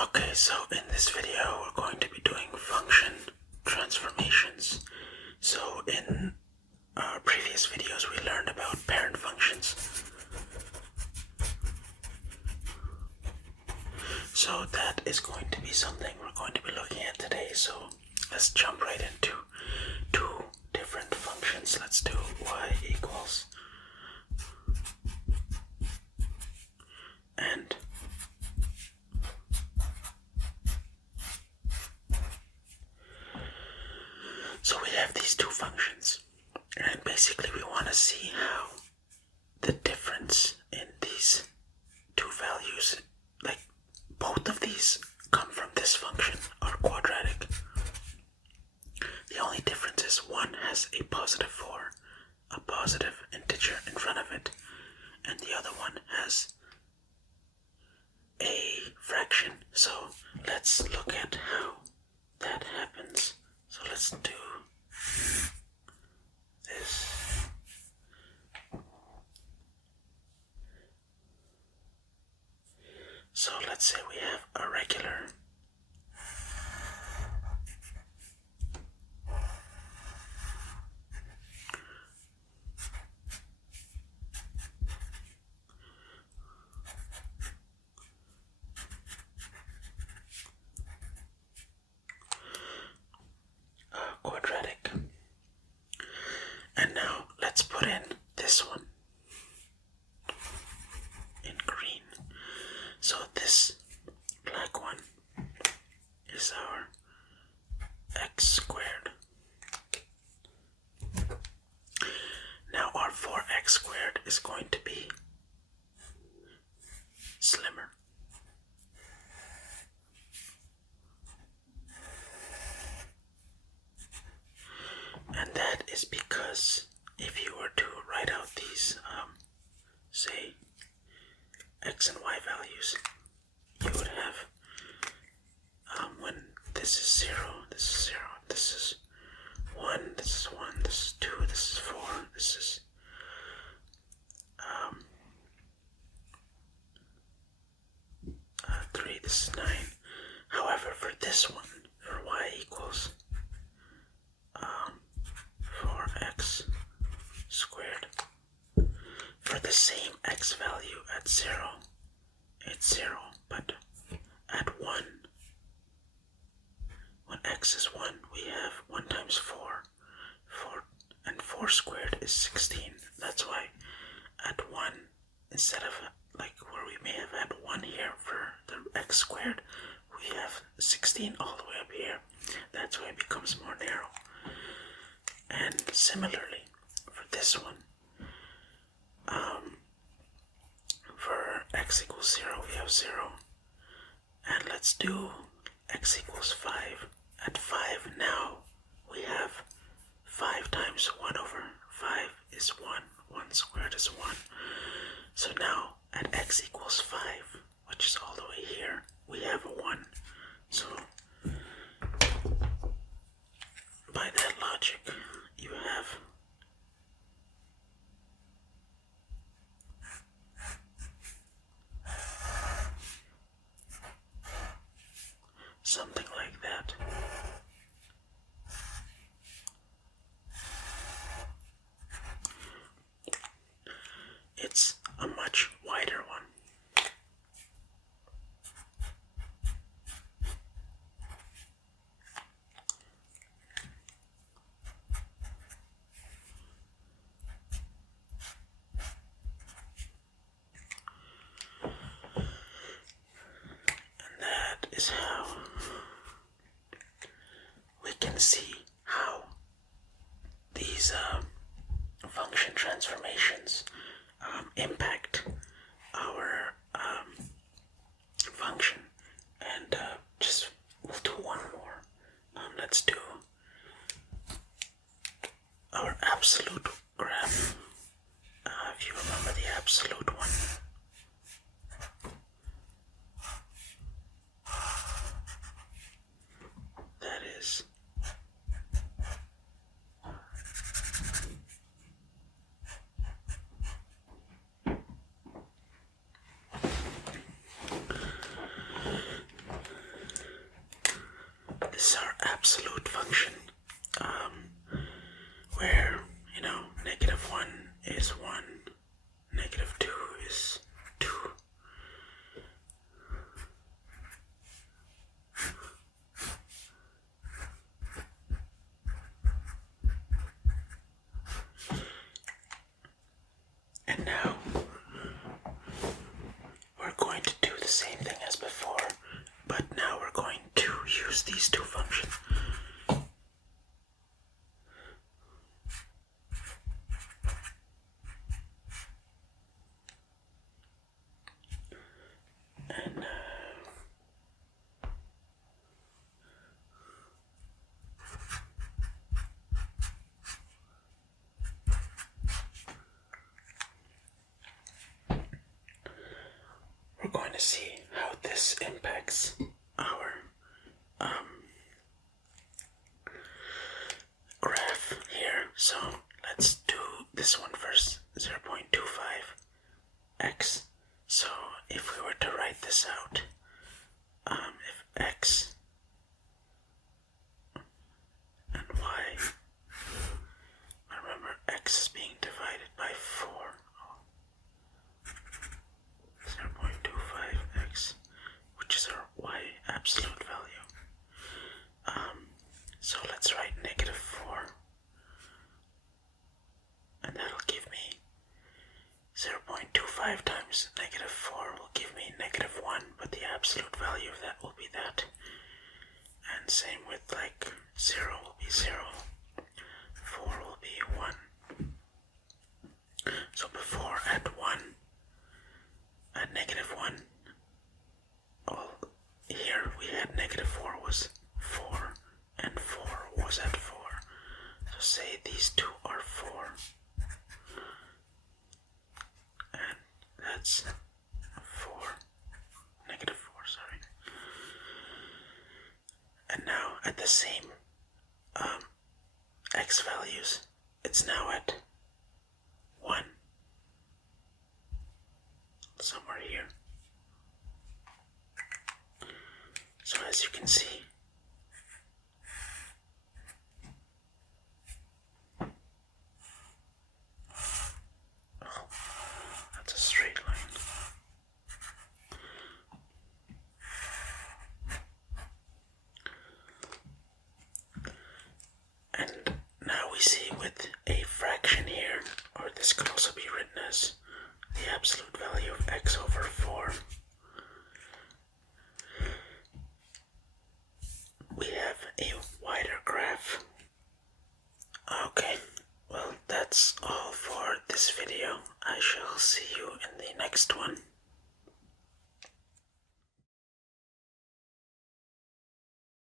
Okay, so in this video we're going to be doing function transformations. So in our previous videos we learned about parent functions. So that is going to be something we're going to be looking at today. So let's jump right into two different functions. Let's do y equals and so we have these two functions, and basically we want to see how the difference in these two values, like both of these come from this function, are quadratic. The only difference is one has a positive 4, a positive integer in front of it, and the other one has a fraction. So let's look at how that happens. So let's do this. So let's say we have a regular quadratic. And now let's put in this one in green. So this black one is our x squared. Now our 4x squared is going to be slimmer. And that is because if you were to write out these, say, x and y values, you would have, when this is 0, this is 0, this is 1, this is 1, this is 2, this is 4, this is 3, this is 9. However, for this one, for y equals 4x squared, for the same x value at 0, it's 0, but at 1, when x is 1, we have 1 times 4, and 4 squared is 16. That's why at 1, instead of like where we may have had 1 here for the x squared, we have 16 all the way up here. That's why it becomes more narrow. And similarly, for this one, for x equals 0, we have 0. And let's do x equals 5. At 5 now, we have 5 times 1 over 5 is 1. 1 squared is 1. So now, at x equals 5, which is all the way here, we have a 1. So, by that logic, you have something like that. It's a much wider one. Is how we can see how these function transformations impact our function. And we'll do one more. Let's do our absolute graph. If you remember the absolute one. That is absolute function, where, you know, -1 is 1, -2 is 2. And now we're going to do the same thing as before, but now we're going to use these two functions. And we're going to see how this impacts our graph here. So let's do this one first, 0.25x. So if we were to write this out, if x and y, remember x is being divided by 4, 0.25x, which is our y absolute value. So let's write -4, and that'll give me 0.25 times -4 will give me -1, but the absolute value of that will be that. And same with like 0 will be 0, 4 will be 1. So before at -1, well, here we had -4 was 4, and 4 was at 4. So say these two are 4, and that's 4, -4, sorry. And now at the same x values, it's now at 1, somewhere here. So as you can see, that's a straight line. And now we see with a fraction here, or this could also be written as the absolute value of x over 4. We have a wider graph. Okay, well, that's all for this video. I shall see you in the next one.